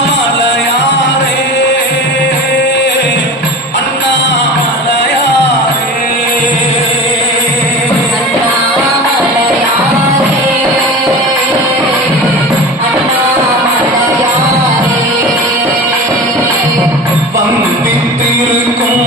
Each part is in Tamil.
அண்ணாமலையாரே அண்ணாமலையாரே வந்தித்திருக்கும்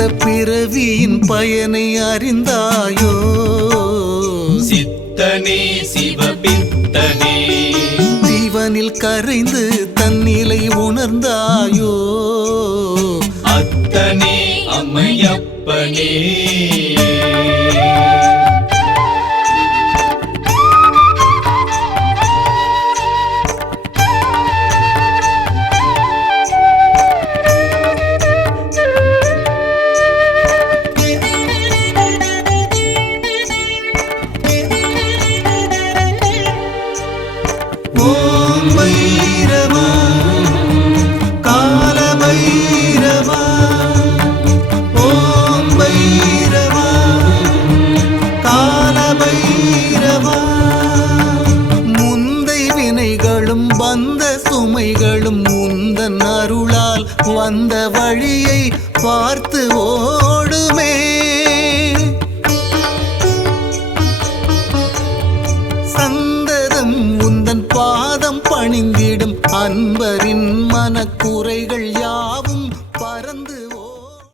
எடுத்த பிறவியின் பயனை அறிந்தாயோ? சித்தனே சிவபித்தனே. தீவனில் கரைந்து தன்னிலை உணர்ந்தாயோ? அத்தனே அம்மையப்பனே. உந்தன் அருளால் வந்த வழியை பார்த்து ஓடுமே. சந்ததம் உந்தன் பாதம் பணிந்திடும் அன்பரின் மனக்குறைகள் யாவும்